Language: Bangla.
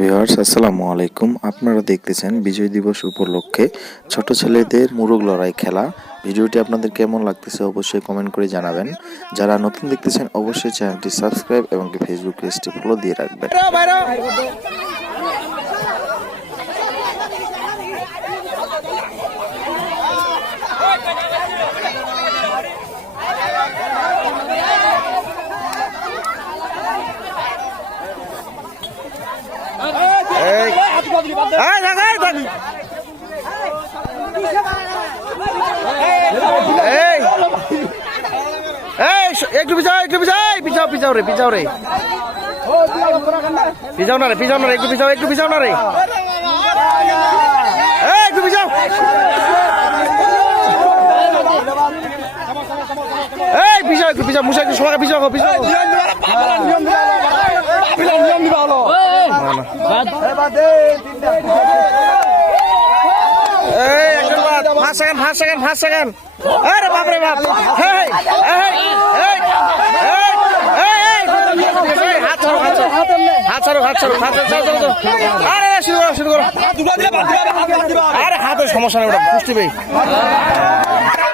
ভিউয়ার্স আসসালামু আলাইকুম। আপনারা দেখতেছেন বিজয় দিবস উপলক্ষে ছোট ছেলেদের মুরগ লড়াই খেলা। ভিডিওটি আপনাদের কেমন লাগতেছে অবশ্যই কমেন্ট করে জানাবেন। যারা নতুন দেখতেছেন, অবশ্যই চ্যানেলটি সাবস্ক্রাইব এবং ফেসবুক পেজটি ফলো দিয়ে রাখবেন। একটু পিছাও একটু পিছাও পিছাও পিছাও রে পিছাও রে পিছাও না রে পিছাও না রে একটু পিছাও একটু পিছাও না রে একটু পিছাও এই পিছাও একটু পিছাও মুসা একটু সবাই পিছাও পিছাও সমস্যা নেই ওটা পুষ্টি পেয়ে